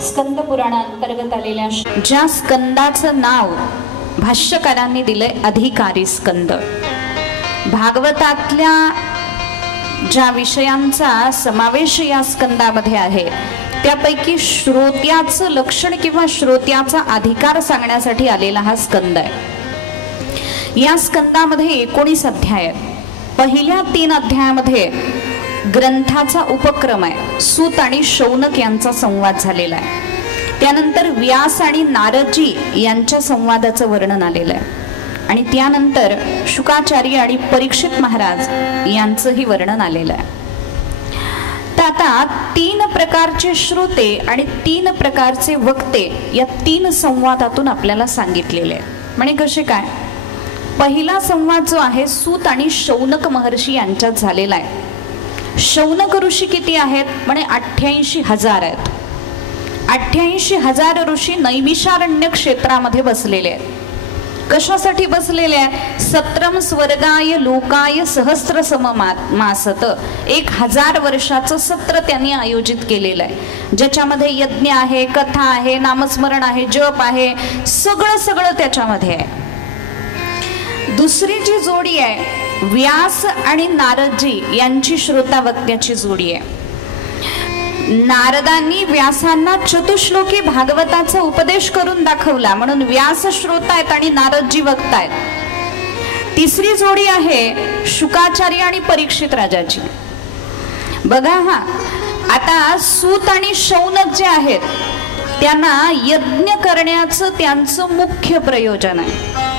स्कंद पुराणांतर्गत आलेल्या ज्या स्कंदाचं नाव भाष्यकारांनी दिले अधिकारी स्कंद, भागवतातल्या ज्या विषयांचा समावेश या स्कंदामध्ये आहे त्यापैकी श्रोत्याचं लक्षण किंवा श्रोत्याचा अधिकार सांगण्यासाठी आलेला हा स्कंद आहे। या स्कंदामध्ये 19 अध्याय आहेत। पहिल्या 3 अध्यायामध्ये ग्रंथाचा उपक्रम आहे, सूत आणि शौनक यांचा संवाद झालेला आहे। त्यानंतर व्यास आणि नारदजी यांच्या संवादाचं वर्णन आलेलं आहे आणि त्यानंतर शुकाचार्य आणि परीक्षित महाराज यांचंही वर्णन आलेलं आहे। तर आता 3 प्रकारचे श्रोते आणि 3 प्रकारचे वक्ते या 3 संवादातून आपल्याला सांगितलेले आहे। म्हणजे कसे काय? पहिला संवाद जो आहे सूत आणि शौनक महर्षी यांच्यात झालेला आहे। शौनक ऋषी किती आहेत? म्हणे 88,000 आहेत। 88,000 ऋषी नैमिषारण्य क्षेत्रामध्ये बसलेले आहेत। कशासाठी बसलेले आहेत? सत्रम स्वर्गाय लोकाय सहस्र सममासत 1000 वर्षाचं सत्र त्यांनी आयोजित केलेलं आहे, ज्याच्यामध्ये यज्ञ आहे, कथा आहे, नामस्मरण आहे, जप आहे, सगळं त्याच्यामध्ये आहे। दुसरी जी जोडी आहे व्यास आणि नारदजी यांची श्रोतावक्त्याची जोडी आहे। नारदांनी व्यासांना चतुश्लोकी भागवताचा उपदेश करून दाखवला म्हणून व्यास श्रोता आहेत आणि नारदजी वक्ता आहेत। तिसरी जोडी आहे शुकाचार्य आणि परीक्षित राजाची। बघा हा, आता सूत आणि शौनक जे आहेत त्यांना यज्ञ करण्याचं त्यांचं मुख्य प्रयोजन आहे।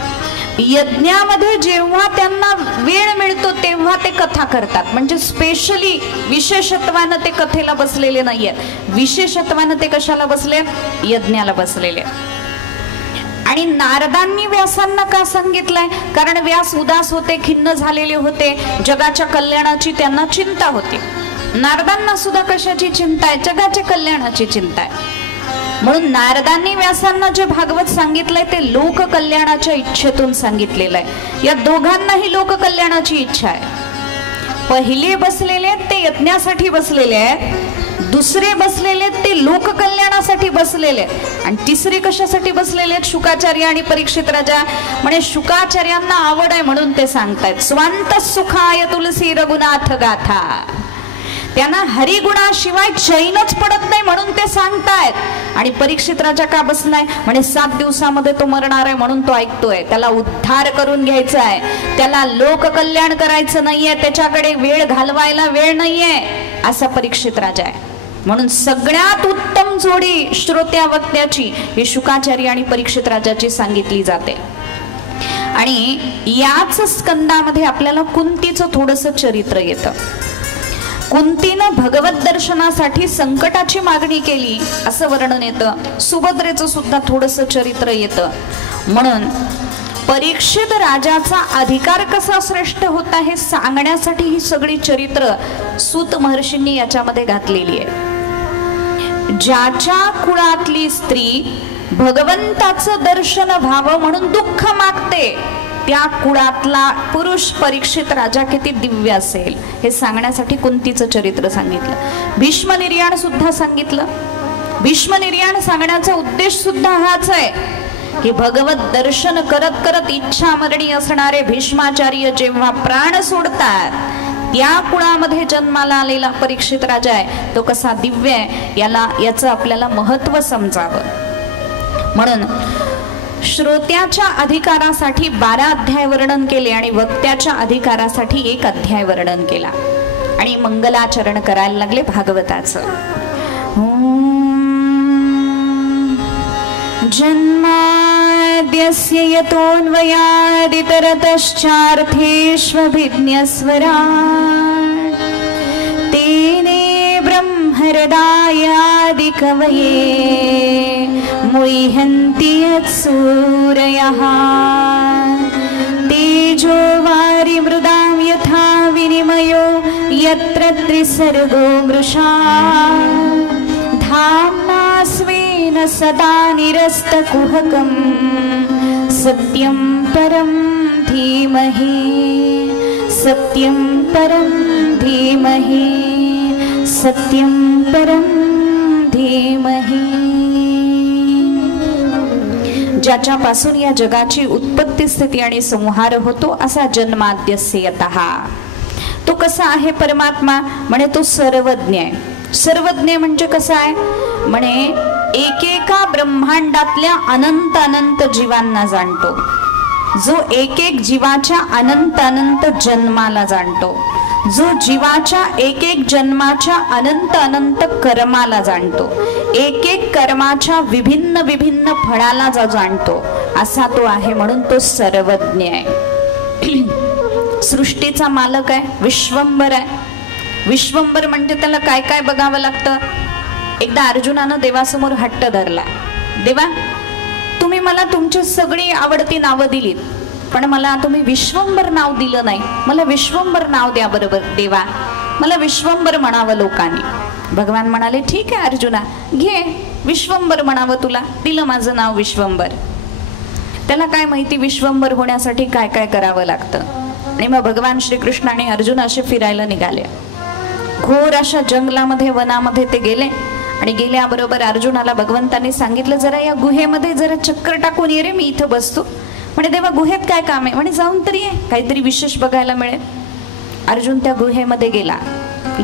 यज्ञामध्ये जेव्हा त्यांना वेळ मिळतो तेव्हा ते कथा करतात, म्हणजे स्पेशली विशेषत्वानं ते कथेला बसलेले नाहीये, विशेषत्वानं ते कशाला बसले? यज्ञाला बसलेले। आणि नारदांनी व्यासांना का सांगितलंय? कारण व्यास उदास होते, खिन्न झालेले होते, जगाच्या कल्याणाची त्यांना चिंता होती। नारदांना सुद्धा कशाची चिंता आहे? जगाच्या कल्याणाची चिंता आहे। म्हणून नारदांनी व्यासांना जे भागवत सांगितलंय ते लोक कल्याणाच्या इच्छेतून सांगितलेलं आहे। या दोघांनाही लोक कल्याणाची इच्छा आहे। पहिले बसलेले ते यज्ञासाठी बसलेले आहेत, दुसरे बसलेले ते लोक कल्याणासाठी बसलेले आहेत, आणि तिसरे कशासाठी बसलेले? शुकाचार्य आणि परीक्षित राजा। म्हणजे शुकाचार्यांना आवड आहे म्हणून ते सांगतायत स्वांत सुखाय तुलसी रघुनाथ गाथा। त्यांना हरिगुणाशिवाय चैनच पडत नाही म्हणून ते सांगतायत। आणि परीक्षित राजा का बसलाय? म्हणजे 7 दिवसामध्ये तो मरणार आहे म्हणून तो ऐकतोय, त्याला उद्धार करून घ्यायचा आहे, त्याला लोक कल्याण करायचं नाहीये, त्याच्याकडे वेळ घालवायला वेळ नाहीये, असा परीक्षित राजा आहे। म्हणून सगळ्यात उत्तम जोडी श्रोत्या वक्त्याची ही शुकाचार्य आणि परीक्षित राजाची सांगितली जाते। आणि याच स्कंदामध्ये आपल्याला कुंतीचं थोडंसं चरित्र येतं। कुंतीनं भगवत दर्शनासाठी संकटाची मागणी केली असं वर्णन येतं। सुभद्रेचं सुद्धा थोडंसं चरित्र येतं। म्हणून परीक्षित राजाचा अधिकार कसा श्रेष्ठ होता हे सांगण्यासाठी ही सगळी चरित्र सूत महर्षींनी याच्यामध्ये घातलेली आहे। ज्याच्या कुळातली स्त्री भगवंताचं दर्शन व्हावं म्हणून दुःख मागते त्या कुळातला पुरुष परीक्षित राजा किती दिव्य असेल हे सांगण्यासाठी कुंतीचं चरित्र सांगितलं. भीष्म निर्याण सुद्धा सांगितलं. भीष्म निर्याण सांगण्याचा उद्देश सुद्धा हाच आहे की भगवत दर्शन करत करत इच्छामरणी असणारे भीष्माचार्य जेव्हा प्राण सोडतात त्या कुळामध्ये जन्माला आलेला परीक्षित राजा आहे तो कसा दिव्य आहे याचं आपल्याला महत्व समजावं. म्हणून श्रोत्याच्या अधिकारासाठी 12 अध्याय वर्णन केले आणि वक्त्याच्या अधिकारासाठी 1 अध्याय वर्णन केला आणि मंगलाचरण करायला लागले भागवताचं. जन्माद्यस्य यतोऽन्वयादितरतश्चार्थेष्वभिज्ञस्वराट् तेने ब्रह्महृदायादिकवये मुह्यन्ति यत्सूरयः तेजो वारिमृदां यथा विनिमयो यत्र त्रिसर्गो मृषा धाम्ना स्वेन सदा निरस्तकुहकं सत्यं परं धीमहि सत्यं परं धीमहि सत्यं परं धीमहि. ज्याच्यापासून या जगाची उत्पत्ती स्थिती आणि संहार होतो असा जन्माद्यस्य यतः. तो कसा आहे परमात्मा म्हणे तो सर्वज्ञ आहे. सर्वज्ञ म्हणजे कसा आहे म्हणे एकेका ब्रह्मांडातल्या अनंत अनंत जीवांना जाणतो. जो एक एक जीवाच्या अनंत अनंत जन्माला जाणतो. जो जीवाच्या एक एक जन्माच्या अनंत अनंत कर्माला जाणतो. एक एक कर्माच्या विभिन्न विभिन्न फळाला जो जाणतो असा तो आहे. म्हणून तो सर्वज्ञ आहे. सृष्टीचा मालक आहे. विश्वंभर आहे. विश्वंभर म्हणजे त्याला काय काय बघावं लागतं. एकदा अर्जुनानं देवासमोर हट्ट धरला. देवा तुम्ही मला तुमची सगळी आवडती नावं दिलीत पण मला तुम्ही विश्वंभर नाव दिलं नाही. मला विश्वंभर नाव द्या बरोबर देवा. मला विश्वंभर म्हणावं लोकांनी. भगवान म्हणाले ठीक आहे अर्जुना घे विश्वंभर म्हणावं तुला. दिलं माझं नाव विश्वंभर. त्याला काय माहिती विश्वंभर होण्यासाठी काय काय करावं लागतं. आणि मग भगवान श्रीकृष्ण आणि अर्जुन असे फिरायला निघाले. घोर अशा जंगलामध्ये वनामध्ये ते गेले आणि गेल्याबरोबर अर्जुनाला भगवंतांनी सांगितलं जरा या गुहेमध्ये जरा चक्कर टाकून ये रे मी इथं बसतो. म्हणे देवा गुहेत काय काम आहे. म्हणे जाऊन तरी ये काहीतरी विशेष बघायला मिळेल. अर्जुन त्या गुहेमध्ये गेला.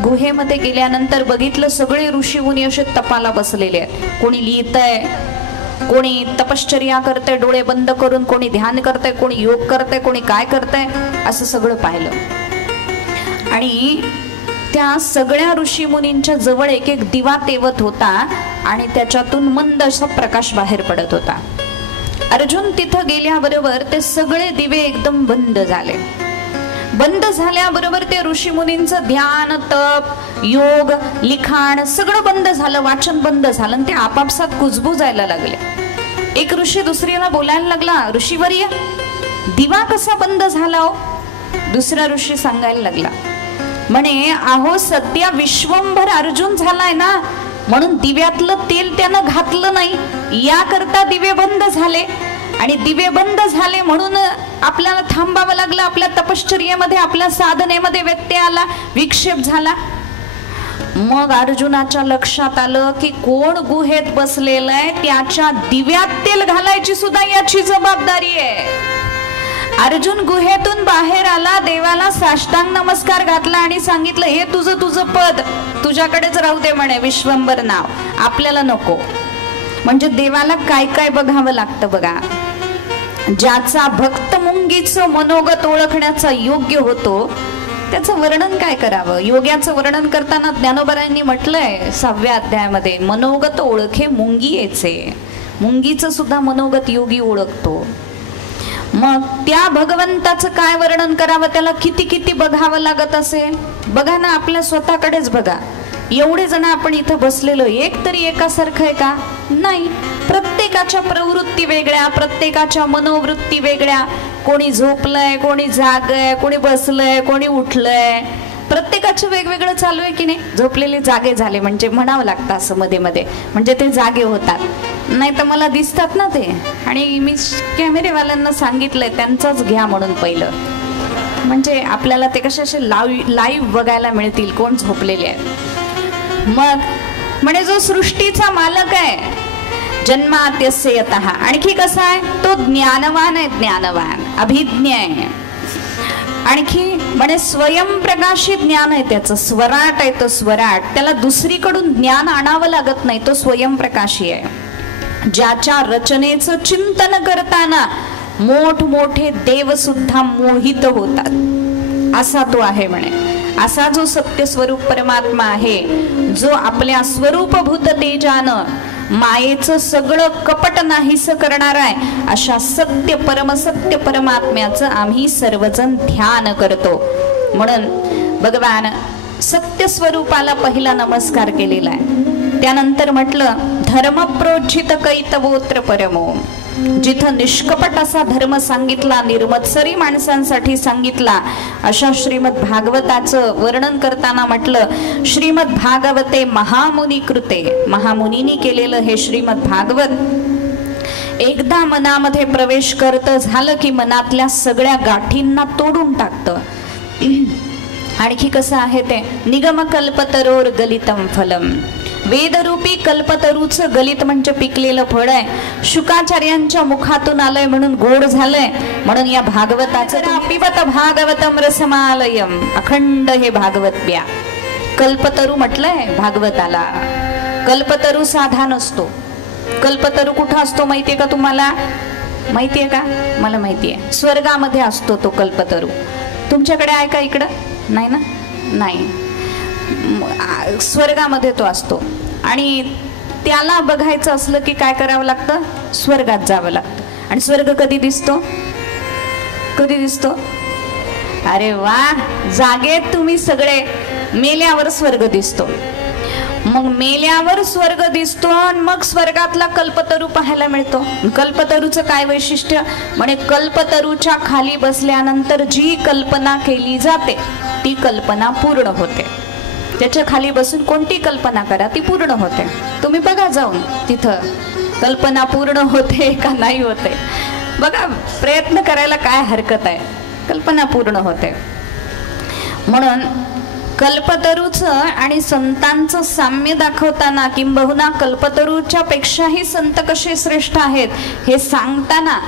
गुहेमध्ये गेल्यानंतर बघितलं सगळे ऋषी मुनी असे तपाला बसलेले आहेत. कोणी लिहितंय कोणी तपश्चर्या करतंय डोळे बंद करून. कोणी ध्यान करतंय कोणी योग करतंय कोणी काय करतंय असं सगळं पाहिलं. आणि त्या सगळ्या ऋषी मुनींच्या जवळ एक एक दिवा तेवत होता आणि त्याच्यातून मंद असा प्रकाश बाहेर पडत होता. अर्जुन तिथं गेल्याबरोबर ते सगळे दिवे एकदम बंद झाले. बंद झाल्याबरोबर ते ऋषी मुनींचं ध्यान तप योग लिखाण सगळं बंद झालं. वाचन बंद झालं आणि ते आपापसात कुजबुजायला लागले. एक ऋषी दुसरीला बोलायला लागला ऋषीवर्य दिवा कसा बंद झाला हो. दुसरा ऋषी सांगायला लागला म्हणे अहो सध्या विश्वंभर अर्जुन झालाय ना म्हणून दिव्यातलं तेल त्यानं घातलं नाही याकरता दिवे बंद झाले. आणि दिवे बंद झाले म्हणून आपल्याला थांबावं लागलं. आपल्या तपश्चर्येमध्ये आपल्या साधनेमध्ये व्यत्यय आला विक्षेप झाला. मग अर्जुनाच्या लक्षात आलं की कोण गुहेत बसलेलं आहे त्याच्या दिव्यात तेल घालायची सुद्धा याची जबाबदारी आहे. अर्जुन गुहेतून बाहेर आला. देवाला साष्टांग नमस्कार घातला आणि सांगितलं हे तुझं पद तुझ्याकडेच राहू दे म्हणे विश्वंभर नाव आपल्याला नको. म्हणजे देवाला काय काय बघावं लागतं बघा. ज्याचा भक्त मुंगीचं मनोगत ओळखण्याचा योग्य होतो त्याचं वर्णन काय करावं. योग्याचं वर्णन करताना ज्ञानोबरायांनी म्हटलंय 6व्या अध्यायामध्ये मनोगत ओळखे मुंगी येचे. मुंगीचं सुद्धा मनोगत योगी ओळखतो. मग त्या भगवंताचं काय वर्णन करावं. त्याला किती किती बघावं लागत असेल. बघा ना आपल्या स्वतःकडेच बघा. एवढे जण आपण इथं बसलेलो एक तरी एकासारखं आहे का नाही. प्रत्येकाच्या प्रवृत्ती वेगळ्या प्रत्येकाच्या मनोवृत्ती वेगळ्या. कोणी झोपलंय कोणी जागय कोणी बसलंय कोणी उठलंय. प्रत्येकाचं वेगवेगळं चालू आहे की नाही. झोपलेले जागे झाले म्हणजे म्हणावं लागतं असं मध्ये मध्ये म्हणजे ते जागे होतात. नाही तर मला दिसतात ना ते, आणि मी कॅमेरेवाल्यांना सांगितलंय त्यांचाच घ्या म्हणून पहिलं, म्हणजे आपल्याला ते कसे असे लाईव्ह बघायला मिळतील कोण झोपलेले आहेत. मग म्हणजे जो सृष्टीचा मालक आहे, जन्माद्यस्य यतः, आणखी कसा आहे तो ज्ञानवान आहे, ज्ञानवान अभिज्ञ आहे. आणखी म्हणजे स्वयंप्रकाशित ज्ञान आहे त्याचं, स्वराट आहे तो स्वराट, त्याला दुसरीकडून ज्ञान आणावं लागत नाही, तो स्वयंप्रकाशी आहे. ज्याच्या रचनेचं चिंतन करताना मोठमोठे देव सुद्धा मोहित होतात, असा तो आहे म्हणे. असा जो सत्य स्वरूप परमात्मा आहे, जो आपल्या स्वरूपभूत तेजानं मायेचं सगळं कपट नाहीसं करणार आहे, अशा सत्य परमसत्य परमात्म्याचं आम्ही सर्वजण ध्यान करतो. म्हणून भगवान सत्य स्वरूपाला पहिला नमस्कार केलेला आहे. त्यानंतर म्हटलं धर्मप्रोज्झित कैतवोत्र परमो, जिथं निष्कपट असा धर्म सांगितला, निर्मत्सरी माणसांसाठी सांगितला, अशा श्रीमद भागवताचं वर्णन करताना म्हटलं श्रीमद भागवते महामुनी कृते, महामुनींनी केलेलं हे श्रीमद भागवत एकदा मनामध्ये प्रवेश करतं झालं की मनातल्या सगळ्या गाठींना तोडून टाकतं. आणखी कसं आहे ते, निगमकल्पतरोर गलितम फलम, वेदरूपी कल्पतरूचं गलित म्हणजे पिकलेलं फळ आहे, शुकाचार्यांच्या मुखातून आलंय म्हणून गोड झालंय. म्हणून या भागवताचं पिबत भागवतम रसमालयम, अखंड हे भागवत प्या. कल्पतरू म्हटलंय भागवताला. कल्पतरू साधा नसतो. कल्पतरू कुठं असतो माहितीये का तुम्हाला? माहितीये का? मला माहितीये, स्वर्गामध्ये असतो तो कल्पतरू. तुमच्याकडे आहे का इकडं? नाही ना? नाही, स्वर्गामध्ये तो असतो. आणि त्याला बघायचं असलं की काय करावं लागतं? स्वर्गात जावं लागतं. आणि स्वर्ग कधी दिसतो? कधी दिसतो? अरे वा, जागेत तुम्ही सगळे. मेल्यावर स्वर्ग दिसतो. मग मेल्यावर स्वर्ग दिसतो आणि मग स्वर्गातला कल्पतरू पाहायला मिळतो. कल्पतरूचं काय वैशिष्ट्य? म्हणे कल्पतरूच्या खाली बसल्यानंतर जी कल्पना केली जाते ती कल्पना पूर्ण होते. त्याच्या खाली बसून कोणती कल्पना करा ती पूर्ण होते. तुम्ही बघा जाऊन तिथं कल्पना पूर्ण होते का नाही होते. बघा, प्रयत्न करायला काय हरकत आहे, कल्पना पूर्ण होते. म्हणून कल्पतरूचं आणि संतांचं साम्य दाखवताना, किंबहुना कल्पतरूच्या पेक्षाही संत कसे श्रेष्ठ आहेत हे सांगताना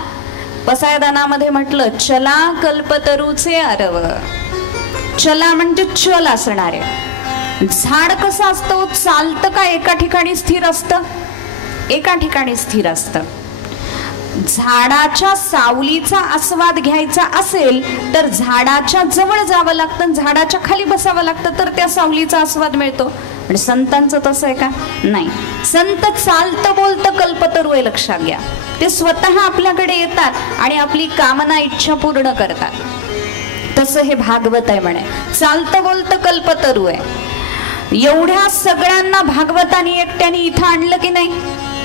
पसायदानामध्ये म्हटलं चला कल्पतरूचे आरव. चला म्हणजे चल असणारे. झाड कसं असतं? चालतं का एका ठिकाणी स्थिर असतं? एका ठिकाणी स्थिर असतं. झाडाच्या सावलीचा आस्वाद घ्यायचा असेल तर झाडाच्या जवळ जावं लागतं, झाडाच्या खाली बसावं लागतं, तर त्या सावलीचा आस्वाद मिळतो. आणि संतांचं तसं आहे का? नाही. संत चालतं बोलतं कल्पतरू आहे, लक्षात घ्या. ते स्वतः आपल्याकडे येतात आणि आपली कामना इच्छा पूर्ण करतात. तसं हे भागवत आहे म्हणे. चालतं बोलतं कल्पतरू आहे. एवढ्या सगळ्यांना भागवतानी एकट्याने इथं आणलं की नाही?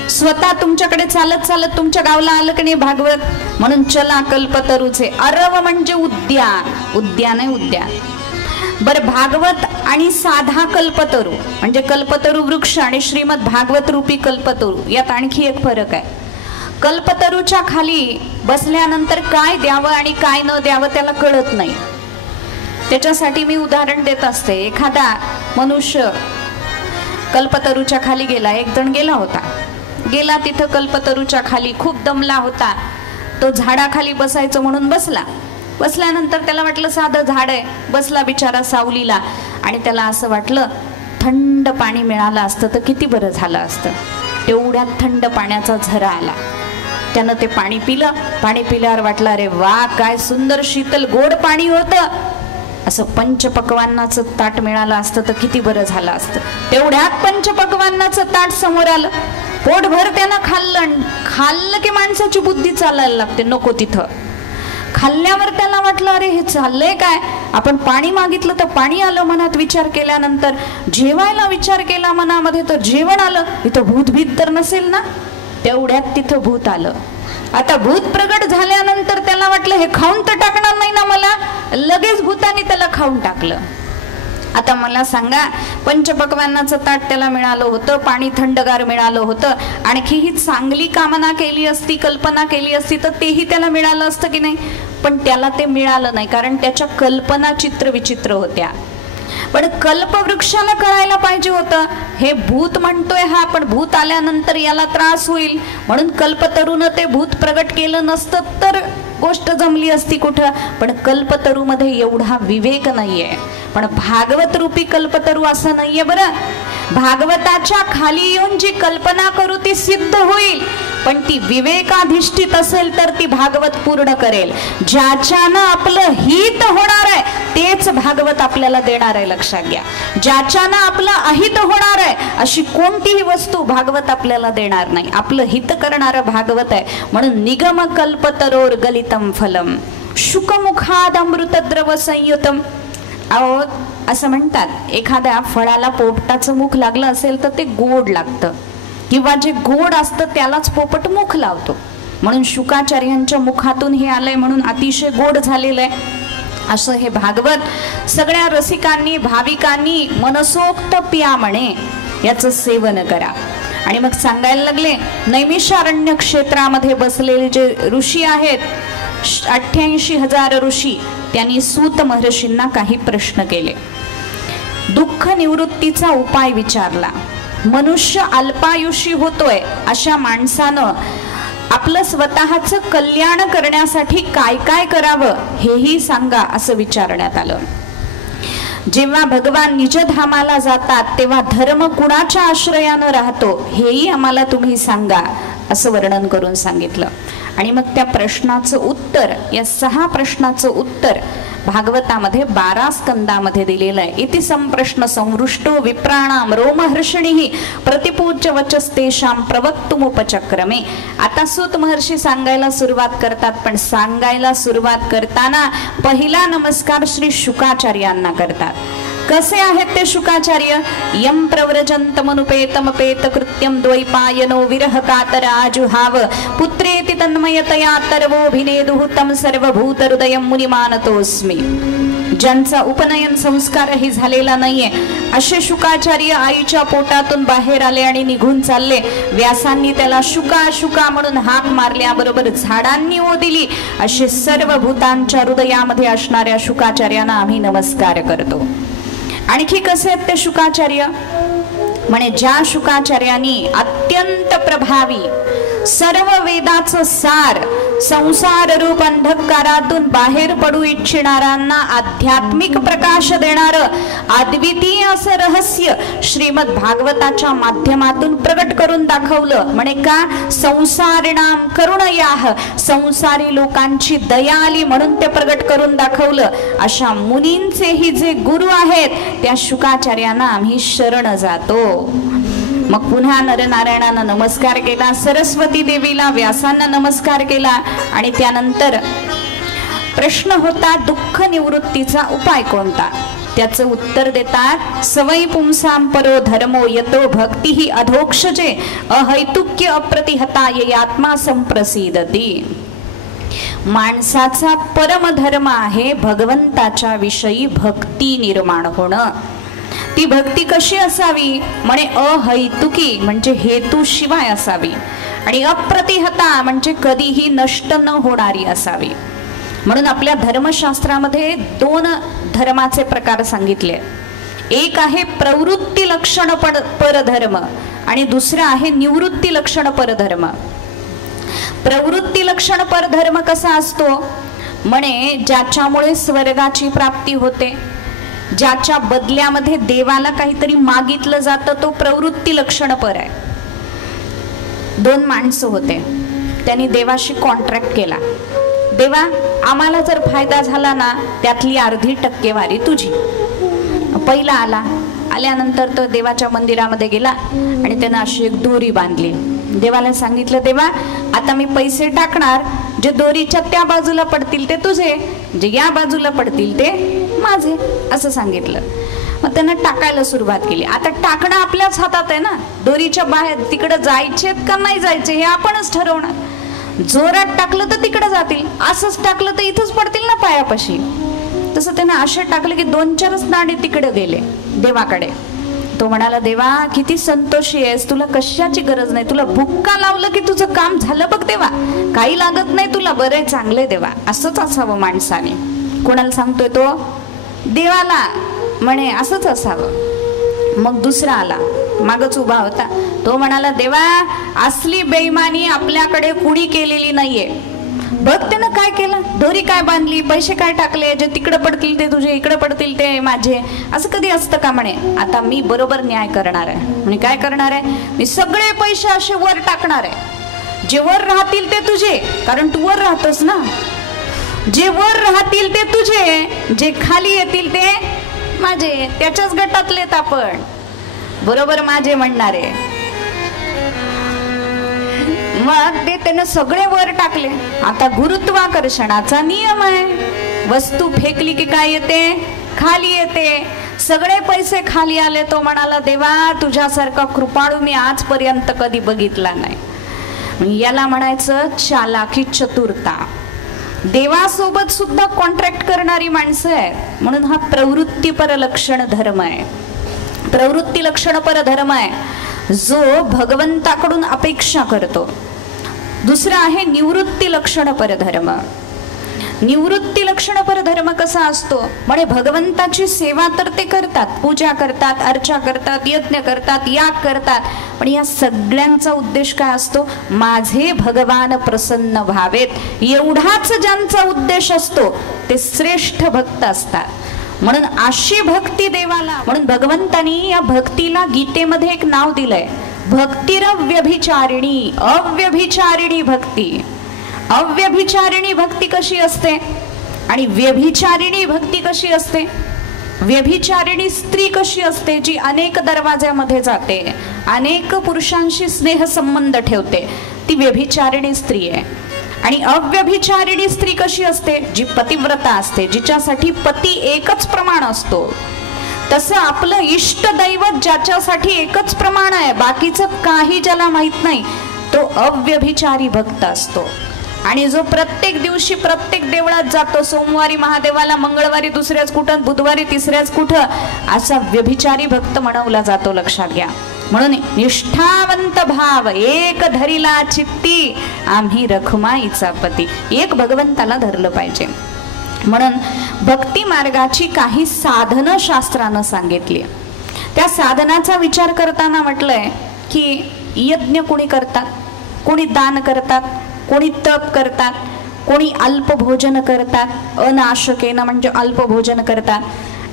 स्वतः तुमच्याकडे चालत चालत तुमच्या गावला आलं की नाही भागवत? म्हणून चला कल्पतरूचे. अरव म्हणजे उद्यान. उद्यान आहे, उद्यान. बरं, भागवत आणि साधा कल्पतरू म्हणजे कल्पतरू वृक्ष आणि श्रीमद भागवत रूपी कल्पतरू यात आणखी एक फरक आहे. कल्पतरूच्या खाली बसल्यानंतर काय द्यावं आणि काय न द्यावं त्याला कळत नाही. त्याच्यासाठी मी उदाहरण देत असते. एखादा मनुष्य कल्पतरूच्या खाली गेला. एक जण गेला होता, गेला तिथं कल्पतरूच्या खाली, खूप दमला होता. तो झाडाखाली बसायचं म्हणून बसला. बसल्यानंतर त्याला वाटलं साधं झाड आहे, बसला बिचारा सावलीला. आणि त्याला असं वाटलं थंड पाणी मिळालं असतं तर किती बरं झालं असतं. तेवढ्यात थंड पाण्याचा झरा आला. त्यानं ते पाणी पिलं. पाणी पिल्यावर वाटलं अरे वा, काय सुंदर शीतल गोड पाणी होतं. असं पंचपक्वान्नाचं ताट मिळालं असतं तर किती बरं झालं असतं. तेवढ्यात पंचपक्वान्नाचं ताट समोर आलं. पोटभर त्यानं खाल्लं. खाल्लं की माणसाची बुद्धी चालायला लागते, नको तिथं. खाल्ल्यावर त्याला वाटलं अरे हे चाललंय काय, आपण पाणी मागितलं तर पाणी आलं. मनात विचार केल्यानंतर जेवायला विचार केला मनामध्ये तर जेवण आलं. इथं भूतभीत तर नसेल ना? तेवढ्यात तिथं भूत आलं. आता भूत प्रगट झाल्यानंतर त्याला वाटलं हे खाऊन तर टाकणार नाही ना मला. लगेच भूताने त्याला खाऊन टाकलं. आता मला सांगा, पंचपक्वान्नाचं ताट त्याला मिळालं होतं, पाणी थंडगार मिळालं होतं, आणखी ही चांगली कामना केली असती, कल्पना केली असती तर तेही त्याला मिळालं असतं की नाही? पण त्याला ते मिळालं नाही, कारण त्याच्या कल्पना चित्रविचित्र होत्या. पण कल्पवृक्षाला कळायला पाहिजे होतं, हे भूत म्हणतोय हा, पण भूत आल्यानंतर याला त्रास होईल, म्हणून कल्पतरूनं ते भूत प्रगट केलं नसतं तर गोष्ट जमली असती कुठं. पण कल्पतरूमध्ये एवढा विवेक नाहीये. पण भागवत रूपी कल्पतरू असं नाहीये बरं. भागवताच्या खाली येऊन जी कल्पना करू ती सिद्ध होईल, पण ती विवेकाधिष्ठित असेल तर ती भागवत पूर्ण करेल. ज्याच्यानं आपलं हित होणार आहे तेच भागवत आपल्याला देणार आहे, लक्षात घ्या. ज्याच्यानं आपलं अहित होणार आहे अशी कोणतीही वस्तू भागवत आपल्याला देणार नाही. आपलं हित करणारं भागवत आहे. म्हणून निगम कल्पतरोर गलितम फलम शुकमुखाद अमृतद्रव संयुतम. अहो, असं म्हणतात, एखाद्या फळाला पोपटाचं मुख लागलं असेल तर ते गोड लागतं, किंवा जे गोड असतं त्यालाच पोपट मुख लावतो. म्हणून शुकाचार्यांच्या मुखातून हे आलंय म्हणून अतिशय गोड झालेलं आहे. असं हे भागवत सगळ्या रसिकांनी, भाविकांनी मनसोक्त प्या म्हणे, याचं सेवन करा. आणि मग सांगायला लागले, नैमिषारण्य क्षेत्रामध्ये बसलेले जे ऋषी आहेत, 88,000 ऋषी, त्यांनी सूत महर्षींना काही प्रश्न केले. दुःख निवृत्तीचा उपाय विचारला. मनुष्य अल्पायुषी होतोय, अशा माणसानं आपलं स्वतःचं कल्याण करण्यासाठी काय काय करावं हेही सांगा, असं विचारण्यात आलं. जेव्हा भगवान निजधामाला जातात तेव्हा धर्म कुणाच्या आश्रयानं राहतो हेही आम्हाला तुम्ही सांगा, असं वर्णन करून सांगितलं. आणि मग त्या प्रश्नाचं उत्तर, या 6 प्रश्नाचं उत्तर भागवतामध्ये 12 स्कंदामध्ये दिलेलं आहे. इति संप्रश्न संवृष्टो विप्राणाम रोमहर्षणीः प्रतिपूज्य वचस्तेषां प्रवक्तुमुपचक्रमे. आता सूत महर्षी सांगायला सुरुवात करतात, पण सांगायला सुरुवात करताना पहिला नमस्कार श्री शुकाचार्यांना करतात. कसे आहेत ते शुकाचार्य? यम प्रव्रजन्तमनुपेतमपेत कृत्यम द्वैपायनो विरह कातर आजुहाव पुत्रेति तन्मयतया तर्वोभिनेदुः तं सर्वभूत हृदयं मुनिमानतोस्मि. ज्यांचा उपनयन संस्कारही झालेला नाहीये असे शुकाचार्य आईच्या पोटातून बाहेर आले आणि निघून चालले. व्यासांनी त्याला शुका शुका म्हणून हाक मारल्याबरोबर झाडांनी ओ दिली. असे सर्व भूतांच्या हृदयामध्ये असणाऱ्या शुकाचार्यांना आम्ही नमस्कार करतो. आणखी कसे आहेत ते शुकाचार्य? म्हणे ज्या शुकाचार्यांनी अत्यंत प्रभावी सर्व वेदाचं सार, संसार रूप अंधकारातून बाहेर पडू इच्छिणाऱ्यांना आध्यात्मिक प्रकाश देणारं अद्वितीय असं रहस्य श्रीमद भागवताच्या माध्यमातून प्रगट करून दाखवलं. म्हणे का? संसारिणाम करुणयाः, संसारी लोकांची दया आली म्हणून ते प्रगट करून दाखवलं. अशा मुनींचेही जे गुरु आहेत त्या शुकाचार्यांना आम्ही शरण जातो. मग पुन्हा नरनारायणांना नमस्कार केला, सरस्वती देवीला, व्यासांना नमस्कार केला. आणि त्यानंतर प्रश्न होता दुःख निवृत्तीचा उपाय कोणता? त्याचं उत्तर देतात, सवै पुंसां परो धर्मो यतो भक्तिः अधोक्षजे अहैतुक्य अप्रतिहता आत्मा संप्रसिदती. माणसाचा परमधर्म आहे भगवंताच्या विषयी भक्ती निर्माण होणं. ती भक्ती कशी असावी? म्हणे अहैतुकी म्हणजे हेतू शिवाय असावी, आणि अप्रतिहता म्हणजे कधीही नष्ट न होणारी असावी. म्हणून आपल्या धर्मशास्त्रामध्ये 2 धर्माचे प्रकार सांगितले. एक आहे प्रवृत्ती लक्षण परधर्म आणि दुसरा आहे निवृत्ती लक्षण परधर्म. प्रवृत्ती लक्षण परधर्म कसा असतो? म्हणे ज्याच्यामुळे स्वर्गाची प्राप्ती होते, ज्याच्या बदल्यामध्ये देवाला काहीतरी मागितलं जातं, तो प्रवृत्ती लक्षण पर आहे. 2 माणसं होते, त्यांनी देवाशी कॉन्ट्रॅक्ट केला, देवा आम्हाला जर फायदा झाला ना त्यातली अर्धी टक्केवारी तुझी. पहिला आल्यानंतर तो देवाच्या मंदिरामध्ये गेला आणि त्यानं अशी एक दोरी बांधली. देवाला सांगितलं, देवा आता मी पैसे टाकणार, जे दोरीच्या त्या बाजूला पडतील ते तुझे, जे या बाजूला पडतील ते माझे, असं सांगितलं. मग त्यानं टाकायला सुरुवात केली. आता टाकणं आपल्याच हातात आहे ना, दोरीच्या बाहेर तिकडे जायचे का नाही जायचे हे आपणच ठरवणार. जोरात टाकलं तर तिकडे जातील, असंच टाकलं तर इथंच पडतील ना पायापाशी. तसं त्यानं आशा टाकलं की 2-4च नाणे तिकडे गेले देवाकडे. तो म्हणाला, देवा किती संतोषी आहेस, तुला कशाची गरज नाही, तुला बुक्का लावलं की तुझं काम झालं बघ देवा, काही लागत नाही तुला, बरे चांगले देवा. असंच असावं माणसाने. कोणाला सांगतोय तो? देवाला म्हणे असंच असावं. मग दुसरा आला, मागच उभा होता. तो म्हणाला, देवा असली बेईमानी आपल्याकडे कुणी केलेली नाहीये. बघ त्यानं काय केलं, दोरी काय बांधली, पैसे काय टाकले, जे तिकडं पडतील ते तुझे, इकडं पडतील ते माझे. असं कधी असतं का म्हणे. आता मी बरोबर न्याय करणार आहे. म्हणे काय करणार आहे? मी सगळे पैसे असे वर टाकणार आहे. जे वर राहतील ते तुझे, कारण तू वर राहतोस ना. जे वर राहतील ते तुझे, जे खाली येतील ते माझे. त्याच्याच गटातलेत आपण, बरोबर माझे म्हणणारे. मग ते त्यानं सगळे वर टाकले. आता गुरुत्वाकर्षणाचा नियम आहे, वस्तू फेकली की काय येते? खाली येते. सगळे पैसे खाली आले. तो म्हणाला, देवा तुझ्यासारखा कृपाळू मी आजपर्यंत कधी बघितला नाही. याला म्हणायचं चालाकी, चतुरता. देवासोबत सुद्धा कॉन्ट्रॅक्ट करणारी माणसं आहेत. म्हणून हा प्रवृत्तीपर लक्षण धर्म आहे. प्रवृत्ती लक्षणपर धर्म आहे जो भगवंताकडून अपेक्षा करतो. दुसरा आहे निवृत्ती लक्षणपर धर्म. निवृत्ती लक्षणपर धर्म कसा असतो? म्हणे भगवंताची सेवा तर ते करतात, पूजा करतात, अर्चा करतात, यज्ञ करतात, याग करतात, पण या सगळ्यांचा उद्देश काय असतो? माझे भगवान प्रसन्न व्हावेत, एवढाच ज्यांचा उद्देश असतो ते श्रेष्ठ भक्त असतात. म्हणून अशी भक्ती देवाला, म्हणून भगवंतानी या भक्तीला गीतेमध्ये एक नाव दिलंय, भक्तिरव्यभिचारिणी. अव्यभिचारिणी भक्ती. अव्यभिचारिणी भक्ती कशी असते आणि व्यभिचारिणी भक्ती कशी असते? व्यभिचारिणी स्त्री कशी असते? जी अनेक दरवाज्यामध्ये जाते, अनेक पुरुषांशी स्नेह संबंध ठेवते, ती व्यभिचारिणी स्त्री आहे. आणि अव्यभिचारिणी स्त्री कशी असते? जी पतिव्रता असते, जिच्यासाठी पती एकच प्रमाण असतो. तसं आपलं इष्ट दैवत ज्याच्यासाठी एकच प्रमाण आहे, बाकीचं काही ज्याला माहित नाही, तो अव्यभिचारी भक्त असतो. आणि जो प्रत्येक दिवशी प्रत्येक देवळात जातो, सोमवारी महादेवाला, मंगळवारी दुसऱ्याच कुठं, बुधवारी तिसऱ्याच कुठं, असा व्यभिचारी भक्त म्हणवला जातो. लक्षात घ्या. म्हणून निष्ठावंत भाव एक धरिला चित्ती, आम्ही रखुमाईचा पती. एक भगवंताला धरलं पाहिजे. म्हणून भक्ती मार्गाची काही साधनं शास्त्रानं सांगितली. त्या साधनाचा विचार करताना म्हटलंय की यज्ञ कोणी करतात, कोणी दान करतात, कोणी तप करतात, कोणी अल्पभोजन करतात, अनाशकेनं म्हणजे अल्पभोजन करतात.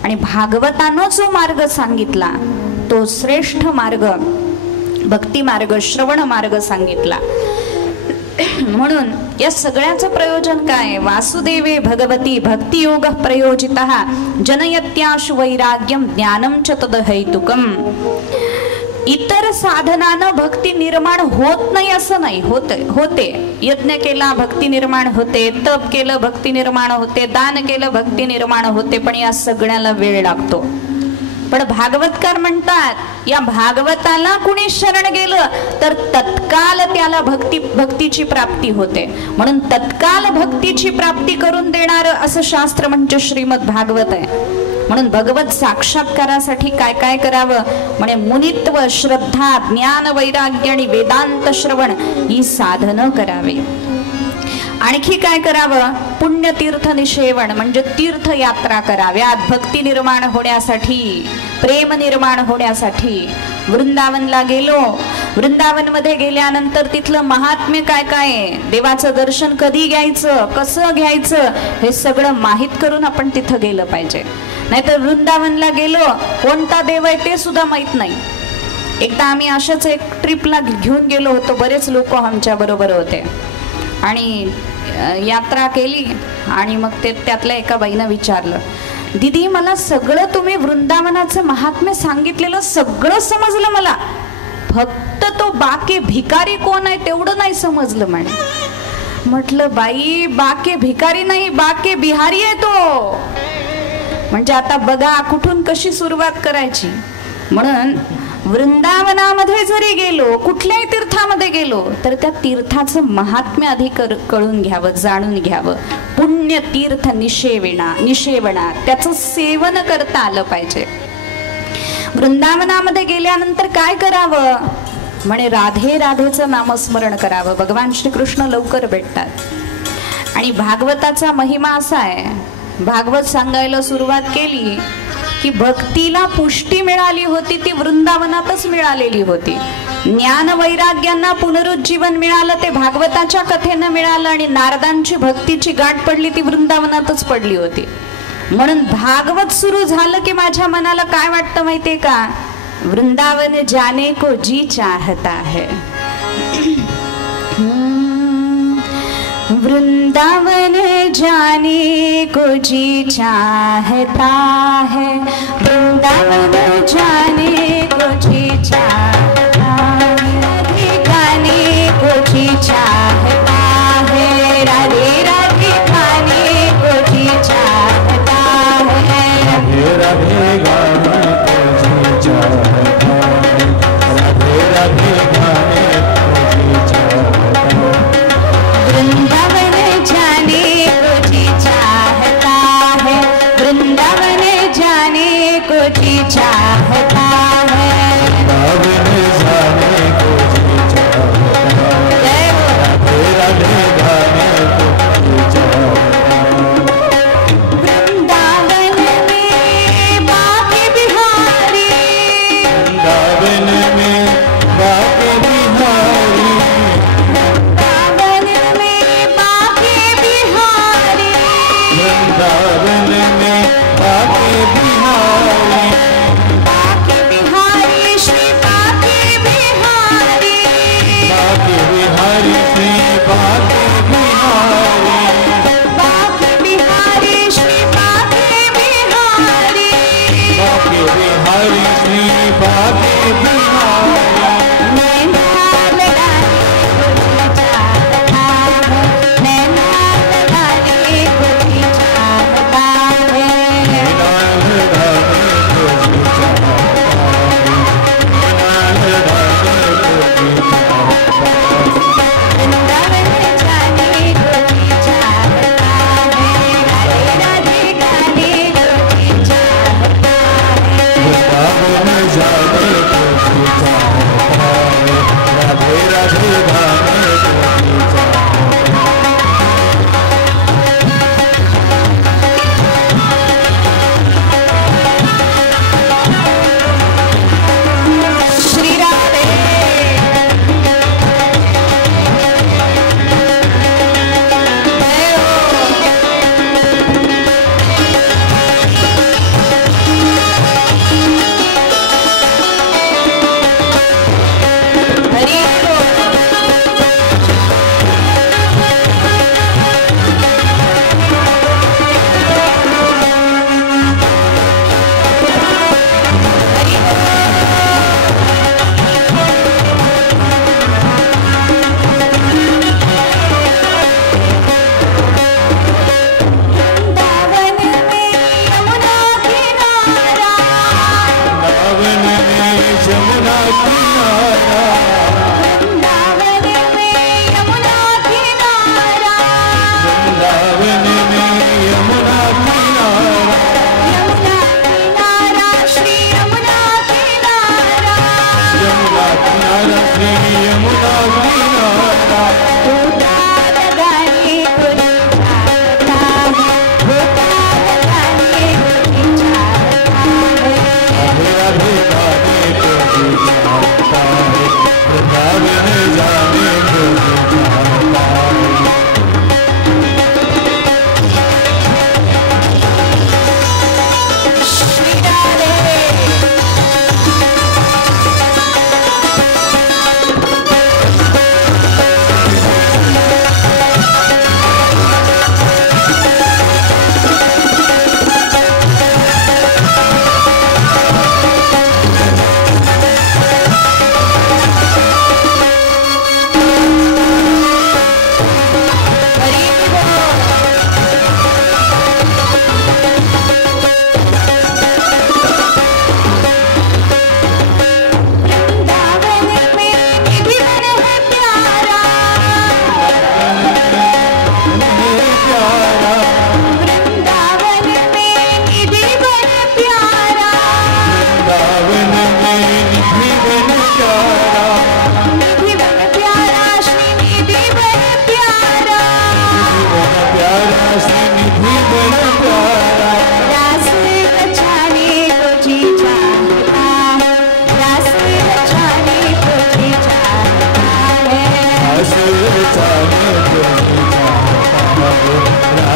आणि भागवतानं जो मार्ग सांगितला तो श्रेष्ठ मार्ग, भक्ती मार्ग, श्रवण मार्ग सांगितला. म्हणून या सगळ्याचं प्रयोजन काय? वासुदेवे भगवती भक्तियोग प्रयोजितः जनयत्याशु वैराग्यम ज्ञानम च तदहैतुकम. इतर साधनानं भक्ती निर्माण होत नाही असं नाही, होते. यज्ञ केला भक्ती निर्माण होते, तप केलं भक्ती निर्माण होते, दान केलं भक्ती निर्माण होते, पण या सगळ्याला वेळ लागतो. पण भागवतकार म्हणतात या भागवताला कुणी शरण गेलं तर तत्काल त्याला भक्तीची प्राप्ती होते. म्हणून तत्काल भक्तीची प्राप्ती करून देणार असं शास्त्र म्हणजे श्रीमद भागवत आहे. म्हणून भगवत साक्षात्कारासाठी काय काय करावं? म्हणे मुनित्व, श्रद्धा, ज्ञान, वैराग्य आणि वेदांत श्रवण ही साधनं करावी. आणखी काय करावं? पुण्यतीर्थ निषेवण म्हणजे तीर्थयात्रा कराव्यात भक्ती निर्माण होण्यासाठी, प्रेम निर्माण होण्यासाठी. वृंदावनला गेलो, वृंदावन मध्ये गेल्यानंतर तिथलं महात्म्य काय काय आहे, देवाचं दर्शन कधी घ्यायचं, कसं घ्यायचं, हे सगळं माहीत करून आपण तिथं गेलं पाहिजे. नाहीतर वृंदावनला गेलो, कोणता देव आहे ते सुद्धा माहित नाही. एकदा आम्ही अशाच एक ट्रिपला घेऊन गेलो होतो, बरेच लोक आमच्या बरोबर होते आणि यात्रा केली. आणि मग त्यातल्या एका बाईनं विचारलं, दीदी मला सगळं तुम्ही वृंदावनाचं महात्म्य सांगितलेलं सगळं समजलं, मला फक्त तो बाके भिकारी कोण आहे तेवढं नाही समजलं म्हणे. म्हटलं बाई बाके भिकारी नाही, बाके बिहारी आहे तो. म्हणजे आता बघा कुठून कशी सुरुवात करायची. म्हणून वृंदावनामध्ये जरी गेलो, कुठल्याही तीर्थामध्ये गेलो तर त्या तीर्थाचं महात्म्य आधी कळून घ्यावं, जाणून घ्यावं. पुण्य तीर्थ निषेवणा त्याचं सेवन करता आलं पाहिजे. वृंदावनामध्ये गेल्यानंतर काय करावं म्हणे, राधे राधेचं नामस्मरण करावं. भगवान श्रीकृष्ण लवकर भेटतात. आणि भागवताचा महिमा असा आहे, भागवत सांगायला सुरुवात केली की भक्तीला पुष्टी मिळाली होती ती वृंदावनातच मिळालेली होती. ज्ञान वैराग्यांना पुनरुज्जीवन मिळालं ते भागवताच्या कथेनं मिळालं. आणि नारदांची भक्तीची गाठ पडली ती वृंदावनातच पडली होती. म्हणून भागवत सुरू झालं की माझ्या मनाला काय वाटतं माहितीये का, वृंदावन जाने को जी चाहता है. वृंदावन जाने को जी चाहता है, वृंदावन जाने को जी चाहता है, गाने को जी चाहता है, राधे राधे गाने को जी चाहता है, राधे राधे गाने को जी चाहता है, राधे राधे गाने को जी चाहता है. वृंदावन जाने को जी चाहता है, वृंदावन जाने को जी चाहता है, वृंदावन जाने को जी चाहता है, राधे राधे गाने को जी चाहता है. वृंदावन में बाके बिहारी, वृंदावन में बाके बिहारी, वृंदावन में बाके बिहारी, वृंदावन में बाके बिहारी, बाके बिहारी श्री बाके बिहारी, बाके बिहारी श्री बाके बिहारी, बाके बिहारी श्री बाके बिहारी, बाके बिहारी श्री बाके बिहारी. नैना लगाने को जी चाहता है, नैना लगाने को जी चाहता है, वृंदावन जाने को जी चाहता है, राधे राधे गाने को जी चाहता है, वृंदावन जाने को जी चाहता है, राधे राधे गाने को जी चाहता श्री राधे हरि वृंदावन में यमुना किनारा, वृंदावन में जमुना किनारा, वृंदावन में यमुना किनारा, वृंदावन में यमुना किनारा, यमुना किनारा श्री यमुना किनारा, यमुना किनारा श्री यमुना किनारा. होता लगाने को जी चाहता है, होता लगाने को जी चाहता है, राधे राधे गाने को जी चाहता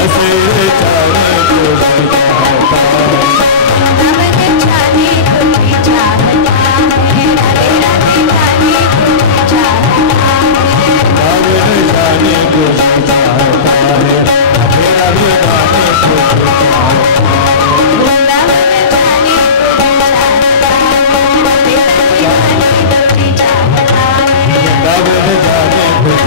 ऐसे जाने तुझे चाहता वृंदावन जाने तुझे चाहता है, राधे राधे जाने तुझे चाहता है, वृंदावन जाने तुझे चाहता है, राधे राधे जाने तुझे चाहता वृंदावन जाने तुझे चाहता है, राधे राधे जाने तुझे चाहता है, वृंदावन जाने तुझे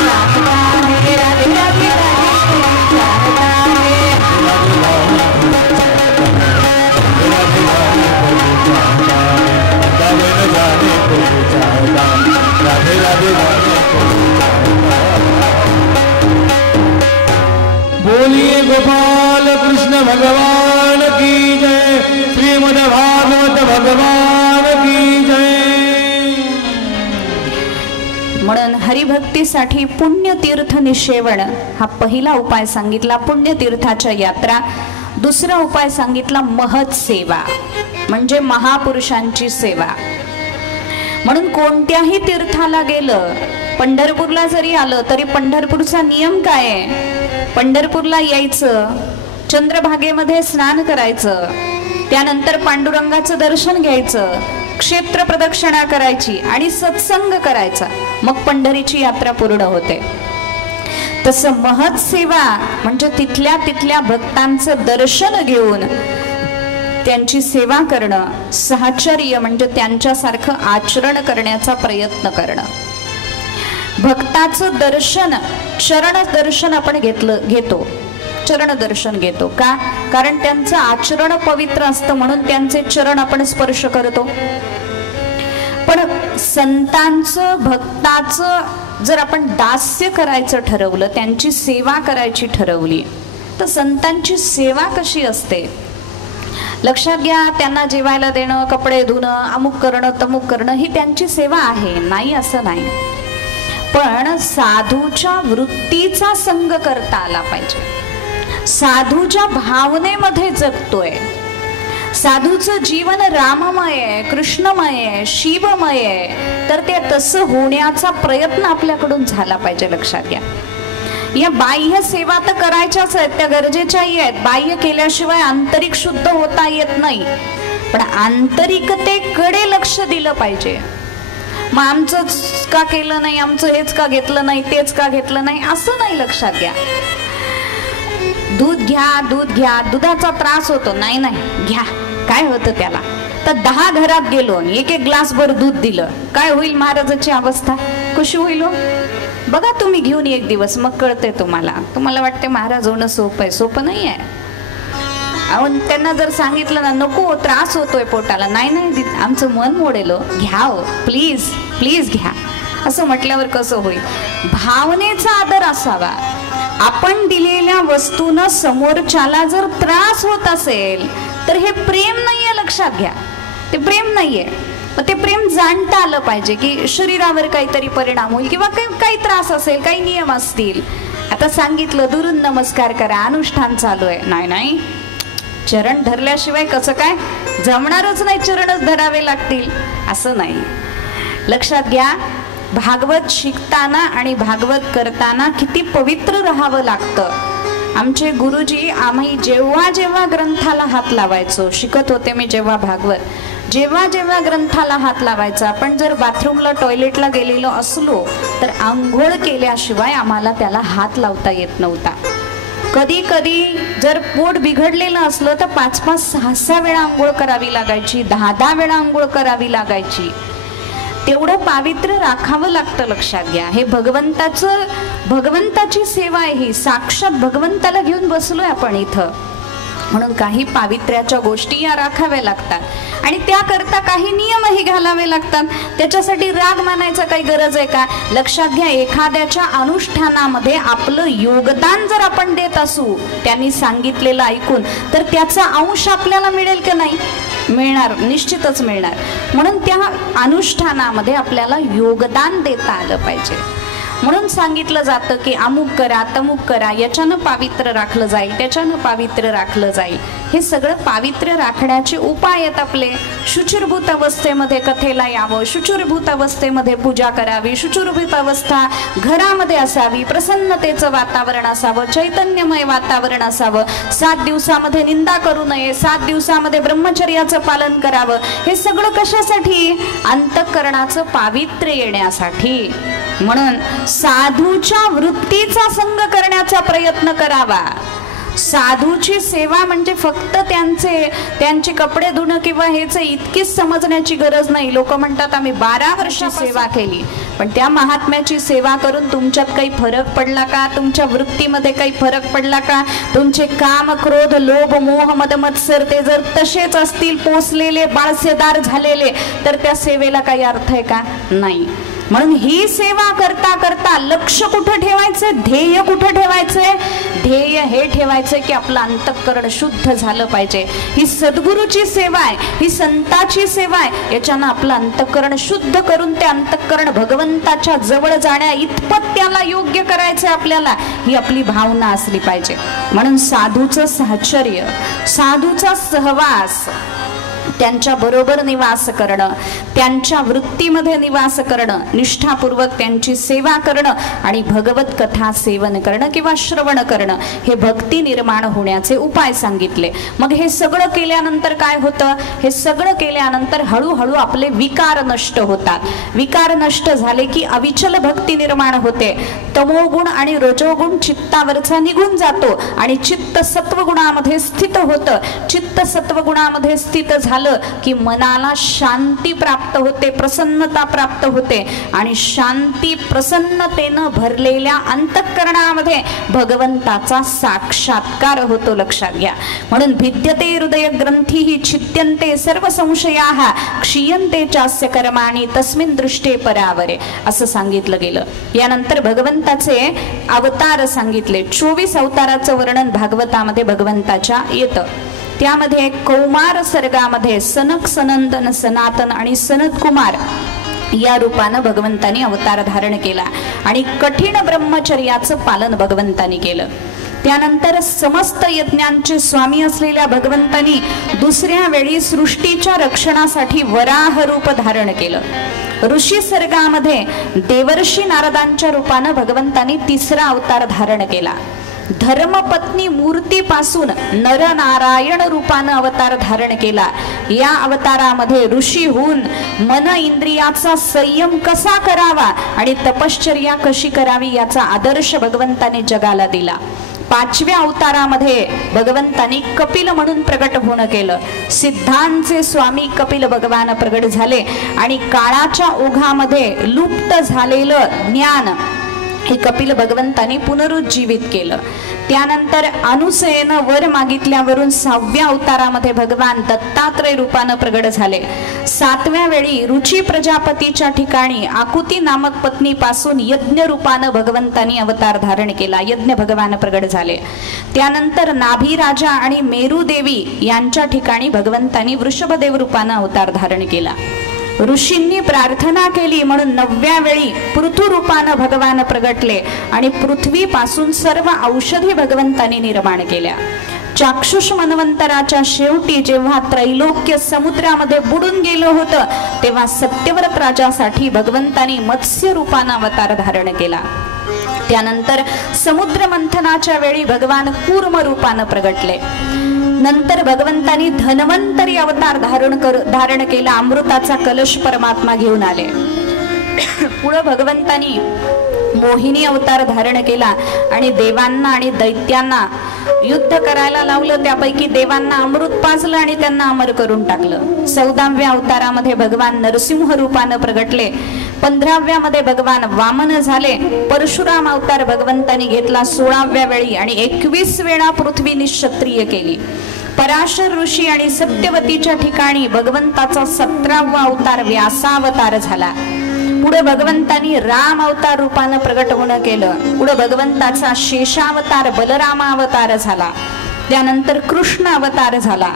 चाहता है, राधे राधे जाने तुझे चाहता है वृंदावन जाने तुझे चाहता है, राधे राधे जाने तुझे चाहता है, राधे राधे बोलिए गोपाल कृष्ण भगवान की जय, श्रीमद् भागवत भगवान की जय। म्हणून हरिभक्तीसाठी पुण्यतीर्थ निषेवण हा पहिला उपाय सांगितला, पुण्यतीर्थाच्या यात्रा. दुसरा उपाय सांगितला महत् सेवा, म्हणजे महापुरुषांची सेवा. म्हणून कोणत्याही तीर्थाला गेलं, पंढरपूरला जरी आलं तरी पंढरपूरचा नियम काय आहे? पंढरपूरला यायचं, चंद्रभागेमध्ये स्नान करायचं, त्यानंतर पांडुरंगाचं दर्शन घ्यायचं, क्षेत्र प्रदक्षिणा करायची आणि सत्संग करायचा, मग पंढरीची यात्रा पूर्ण होते. तसं महत् सेवा म्हणजे तिथल्या तिथल्या भक्तांचं दर्शन घेऊन त्यांची सेवा करणं, साहचर्य म्हणजे त्यांच्यासारखं आचरण करण्याचा प्रयत्न करणं. भक्ताचं दर्शन, चरण दर्शन आपण घेतो, चरण दर्शन घेतो का? कारण त्यांचं आचरण पवित्र असतं म्हणून त्यांचे चरण आपण स्पर्श करतो. पण संतांचं, भक्ताचं जर आपण दास्य करायचं ठरवलं, त्यांची सेवा करायची ठरवली, तर संतांची सेवा कशी असते लक्षात घ्या. त्यांना जेवायला देणं, कपडे धुणं, अमुक करणं, तमुक करणं ही त्यांची सेवा आहे, नाही असं नाही. पण साधूच्या वृत्तीचा संग करता आला पाहिजे. साधूच्या भावनेमध्ये जगतोय, साधूचं जीवन राममय आहे, कृष्णमय आहे, शिवमय आहे, तर ते तसं होण्याचा प्रयत्न आपल्याकडून झाला पाहिजे. लक्षात घ्या. या बाह्य सेवा तर करायच्याच आहेत, त्या गरजेच्याही आहेत. बाह्य केल्याशिवाय आंतरिक शुद्ध होता येत नाही. पण आंतरिकतेकडे लक्ष दिलं पाहिजे. मग आमचंच का केलं नाही, आमचं हेच का घेतलं नाही, तेच का घेतलं नाही, असं नाही. लक्षात घ्या. दूध घ्या, दूध घ्या, दुधाचा त्रास होतो, नाही नाही घ्या, काय होतं त्याला. तर 10 घरात गेलो आणि एक एक ग्लास भर दूध दिलं, काय होईल महाराजाची अवस्था? कशी होईल हो? बघा तुम्ही घेऊन एक दिवस, मग कळते तुम्हाला. तुम्हाला वाटते महाराज होणं सोपं आहे, सोपं नाही आहे. त्यांना जर सांगितलं ना, नको त्रास होतोय पोटाला, नाही नाही आमचं मन मोडेल, घ्या हो, प्लीज प्लीज घ्या, असं म्हटल्यावर कसं होईल? भावनेचा आदर असावा. आपण दिलेल्या वस्तूनं समोरच्याला जर त्रास होत असेल तर हे प्रेम नाहीये. लक्षात घ्या, ते प्रेम नाहीये. मग ते प्रेम जाणता आलं पाहिजे की शरीरावर काहीतरी परिणाम होईल किंवा काही त्रास असेल, काही नियम असतील. आता सांगितलं दुरून नमस्कार करा, अनुष्ठान चालू आहे, नाही नाही चरण धरल्याशिवाय कसं काय? जमणारच नाही, चरणच धरावे लागतील, असं नाही. लक्षात घ्या. भागवत शिकताना आणि भागवत करताना किती पवित्र राहावं लागतं. आमचे गुरुजी, आम्ही जेव्हा जेव्हा ग्रंथाला हात लावायचो, शिकत होते मी जेव्हा भागवत, जेव्हा जेव्हा ग्रंथाला हात लावायचा, आपण जर बाथरूमला टॉयलेटला गेलेलो असलो तर आंघोळ केल्याशिवाय आम्हाला त्याला हात लावता येत नव्हता. कधी कधी जर पोट बिघडलेलं असलं तर 5-5, 6-6 वेळा आंघोळ करावी लागायची, 10-10 वेळा आंघोळ करावी लागायची. तेवढं पावित्र्य राखावं लागतं. लक्षात घ्या. हे भगवंताची सेवा आहे, ही साक्षात भगवंताला घेऊन बसलोय आपण इथं, म्हणून काही पावित्र्याच्या गोष्टी या राखाव्या लागतात आणि त्याकरता काही नियमही घालावे लागतात. त्याच्यासाठी राग मानायचा काही गरज आहे का? लक्षात घ्या. एखाद्याच्या अनुष्ठानामध्ये आपलं योगदान जर आपण देत असू, त्यांनी सांगितलेलं ऐकून, तर त्याचा अंश आपल्याला मिळेल की नाही? मिळणार, निश्चितच मिळणार. म्हणून त्या अनुष्ठानामध्ये आपल्याला योगदान देता आलं पाहिजे. म्हणून सांगितलं जातं की अमुक करा तमुक करा, याच्यानं पावित्र्य राखलं जाईल, त्याच्यानं पावित्र्य राखलं जाईल. हे सगळं पावित्र्य राखण्याचे उपाय आहेत आपले. शुचिर्भूत अवस्थेमध्ये कथेला यावं, शुचिर्भूत अवस्थेमध्ये पूजा करावी, शुचिर्भूत अवस्था घरामध्ये असावी, प्रसन्नतेचं वातावरण असावं, चैतन्यमय वातावरण असावं, 7 दिवसामध्ये निंदा करू नये, 7 दिवसामध्ये ब्रह्मचर्याचं पालन करावं. हे सगळं कशासाठी? अंतःकरणाचं पावित्र्य येण्यासाठी. म्हणून साधूच्या वृत्तीचा संग करण्याचा प्रयत्न करावा. साधूची सेवा म्हणजे फक्त त्यांचे कपडे धुणं किंवा हेच इतकीच समजण्याची गरज नाही. लोक म्हणतात आम्ही 12 वर्ष सेवा केली, पण त्या महात्म्याची सेवा करून तुमच्यात काही फरक पडला का? तुमच्या वृत्तीमध्ये काही फरक पडला का? तुमचे काम, क्रोध, लोभ, मोह, मद, मत्सर ते जर तसेच असतील, पोचलेले, बाळसेदार झालेले, तर त्या सेवेला काही अर्थ आहे का? नाही. म्हणून ही सेवा करता करता लक्ष कुठं ठेवायचंय? ध्येय कुठं ठेवायचंय? ध्येय हे ठेवायचंय की आपलं अंतःकरण शुद्ध झालं पाहिजे. ही सद्गुरूची सेवा आहे, ही संताची सेवा आहे. याच्यानं आपलं अंतःकरण शुद्ध करून ते अंतःकरण भगवंताच्या जवळ जाण्या इतपत त्याला योग्य करायचंय आपल्याला, ही आपली भावना असली पाहिजे. म्हणून साधूचं साहचर्य, साधूचा सहवास, त्यांच्या बरोबर निवास करणं, त्यांच्या वृत्तीमध्ये निवास करणं, निष्ठापूर्वक त्यांची सेवा करणं आणि भगवत कथा सेवन करणं किंवा श्रवण करणं, हे भक्ती निर्माण होण्याचे उपाय सांगितले. मग हे सगळं केल्यानंतर काय होतं? हे सगळं केल्यानंतर हळूहळू आपले विकार नष्ट होतात. विकार नष्ट झाले की अविचल भक्ती निर्माण होते. तमोगुण आणि रजोगुण चित्तावरचा निघून जातो आणि चित्त सत्वगुणामध्ये स्थित होतं. चित्त सत्वगुणामध्ये स्थित झालं की मनाला शांती प्राप्त होते, प्रसन्नता प्राप्त होते आणि शांती प्रसन्नतेनं भरलेल्या अंतःकरणामध्ये भगवंताचा साक्षात्कार होतो. लक्षात घ्या. म्हणून भिद्यते हृदय ग्रंथी ही छिद्यन्ते सर्व संशयाः क्षीयन्ते चास्य कर्माणि तस्मिन् दृष्टे परावरे, असं सांगितलं गेलं. यानंतर भगवंताचे अवतार सांगितले. 24 अवताराचं वर्णन भागवतामध्ये भगवंताच्या येतं. त्यामध्ये कौमार सर्गामध्ये सनक, सनंदन, सनातन आणि सनत कुमार या रूपानं भगवंतानी अवतार धारण केला आणि कठीण ब्रह्मचर्याचं पालन भगवंतानी केलं. त्यानंतर समस्त यज्ञांचे स्वामी असलेल्या भगवंतानी दुसऱ्या वेळी सृष्टीच्या रक्षणासाठी वराह रूप धारण केलं. ऋषी सर्गामध्ये देवर्षी नारदांच्या रूपानं भगवंतानी 3रा अवतार धारण केला. धर्मपत्नी मूर्तीपासून नरनारायण रूपानं अवतार धारण केला. या अवतारामध्ये ऋषी होऊन मन इंद्रियाचा संयम कसा करावा आणि तपश्चर्या कशी करावी याचा आदर्श भगवंताने जगाला दिला. 5व्या अवतारामध्ये भगवंतानी कपिल म्हणून प्रगट होणं केलं. सिद्धांचे स्वामी कपिल भगवान प्रगट झाले आणि काळाच्या ओघामध्ये लुप्त झालेलं ज्ञान हे कपिल भगवंतानी पुनरुज्जीवित केलं. त्यानंतर अनुसयेनं वर मागितल्यावरून 6व्या अवतारामध्ये भगवान दत्तात्रय रूपानं प्रगट झाले. 7व्या वेळी रुची प्रजापतीच्या ठिकाणी आकुती नामक पत्नीपासून यज्ञ रूपानं भगवंतानी अवतार धारण केला. यज्ञ भगवान प्रगट झाले. त्यानंतर नाभी राजा आणि मेरू देवी यांच्या ठिकाणी भगवंतानी वृषभदेव रूपानं अवतार धारण केला. ऋषींनी प्रार्थना केली म्हणून 9व्या वेळी पृथु रूपानं भगवान प्रगटले आणि पृथ्वीपासून सर्व औषधी भगवंतांनी निर्माण केल्या. चाक्षुष मनवंतराच्या शेवटी जेव्हा त्रैलोक्य समुद्रामध्ये बुडून गेलं होतं तेव्हा सत्यव्रत राजासाठी भगवंतांनी मत्स्य रूपानं अवतार धारण केला. त्यानंतर समुद्र मंथनाच्या वेळी भगवान कूर्म रूपानं प्रगटले. नंतर भगवंतानी धन्वंतरी अवतार धारण केला. अमृताचा कलश परमात्मा घेऊन आले. पुढे भगवंतानी मोहिनी अवतार धारण केला आणि देवांना आणि दैत्यांना युद्ध करायला लावलं. त्यापैकी देवांना अमृत पाजलं आणि त्यांना अमर करून टाकलं. 14व्या अवतारामध्ये भगवान नरसिंह रूपानं प्रगटले. 15व्या मध्ये भगवान वामन झाले. परशुराम अवतार भगवंतानी घेतला 16व्या वेळी आणि 21 वेळा पृथ्वी निश्क्षत्रिय केली. पराशर ऋषी आणि सत्यवतीच्या ठिकाणी भगवंताचा 17वा अवतार व्यासावतार झाला. पुढे भगवंतानी राम अवतार रूपानं प्रगट होणं केलं. पुढे भगवंताचा शेषावतार बलरामावतार झाला. त्यानंतर कृष्ण अवतार झाला.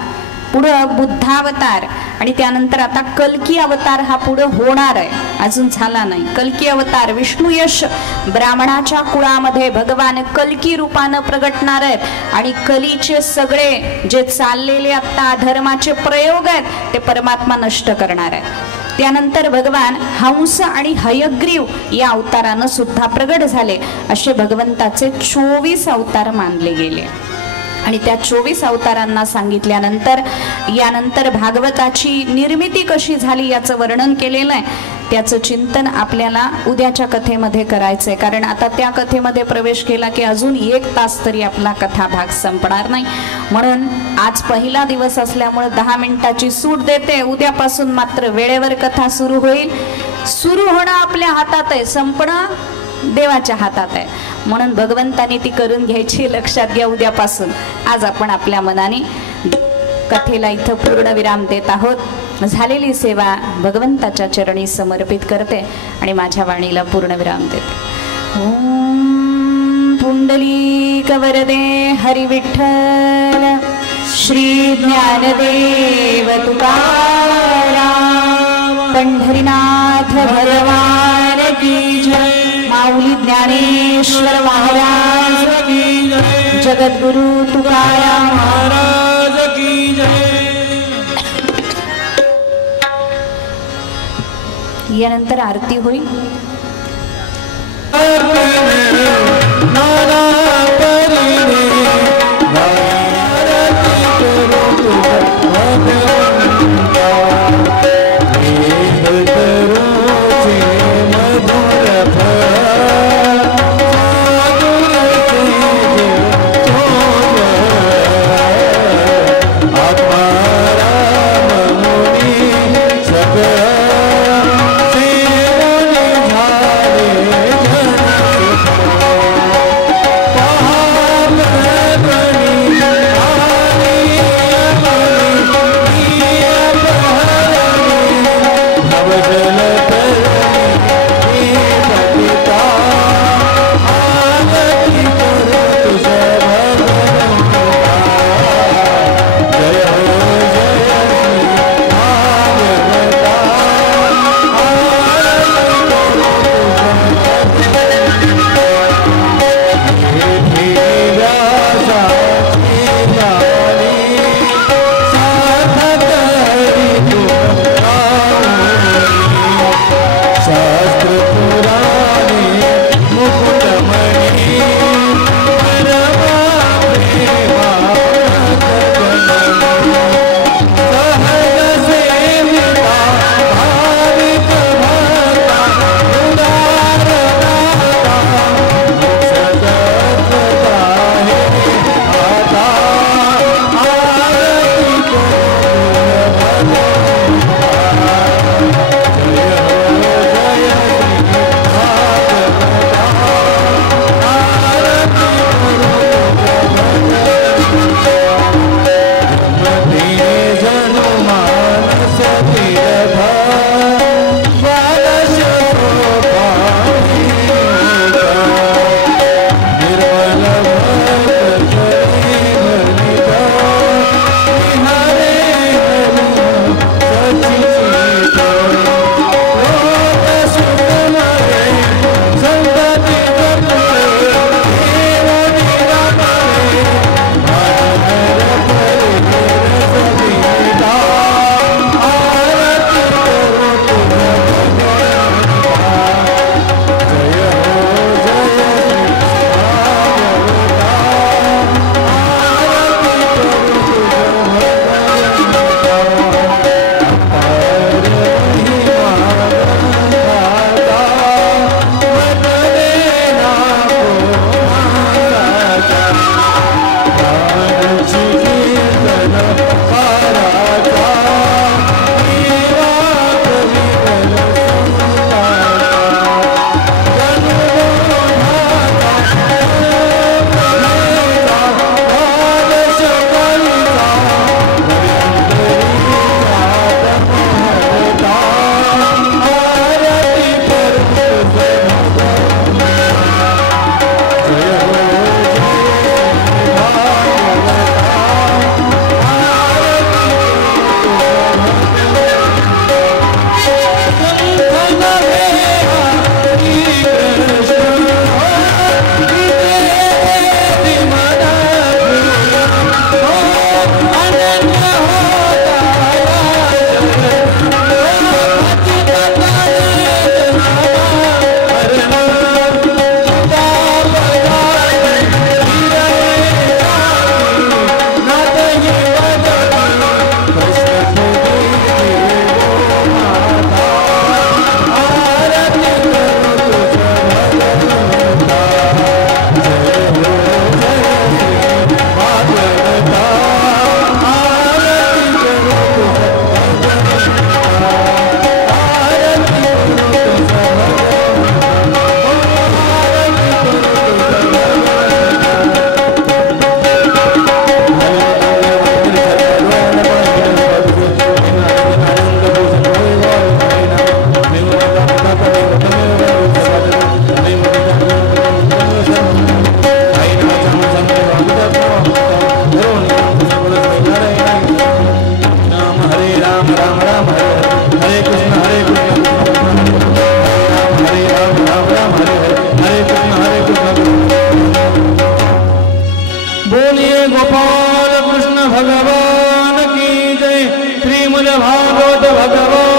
पुढे बुद्धावतार आणि त्यानंतर आता कल्की अवतार हा पुढे होणार आहे. अजून झाला नाही. कल्की अवतार विष्णू यश ब्राह्मणाच्या कुळामध्ये भगवान कल्की रूपानं प्रगटणार आहेत आणि कलीचे सगळे जे चाललेले आता अधर्माचे प्रयोग आहेत ते परमात्मा नष्ट करणार आहेत. त्यानंतर भगवान हंस आणि हयग्रीव या अवतारानं सुद्धा प्रगट झाले. असे भगवंताचे 24 अवतार मानले गेले आणि त्या 24 अवतारांना सांगितल्यानंतर यानंतर भागवताची निर्मिती कशी झाली याचं वर्णन केलेलं आहे. त्याचं चिंतन आपल्याला उद्याच्या कथेमध्ये करायचंय, कारण आता त्या कथेमध्ये प्रवेश केला की अजून 1 तास तरी आपला कथा भाग संपणार नाही. म्हणून आज पहिला दिवस असल्यामुळे 10 मिनिटाची सूट देते. उद्यापासून मात्र वेळेवर कथा सुरू होईल. सुरू होणं आपल्या हातात आहे, संपणं देवाच्या हातात आहे. म्हणून भगवंतानी ती करून घ्यायची. लक्षात घ्या, उद्यापासून. आज आपण आपल्या मनाने कथेला इथं पूर्ण विराम देत आहोत. झालेली सेवा भगवंताच्या चरणी समर्पित करते आणि माझ्या वाणीला पूर्ण विराम देते. ओम पुंडलीक वरदे हरी विठ्ठल श्री ज्ञानदेव तुकाराम पंढरीनाथ भगवान की जय. माऊली ज्ञानेश्वर महाराज की जय. जगद्गुरु तुकाराम महाराज की जय. यानंतर आरती होईल. जय गोपाल कृष्ण भगवान की जय। श्रीमद् भागवत भगवान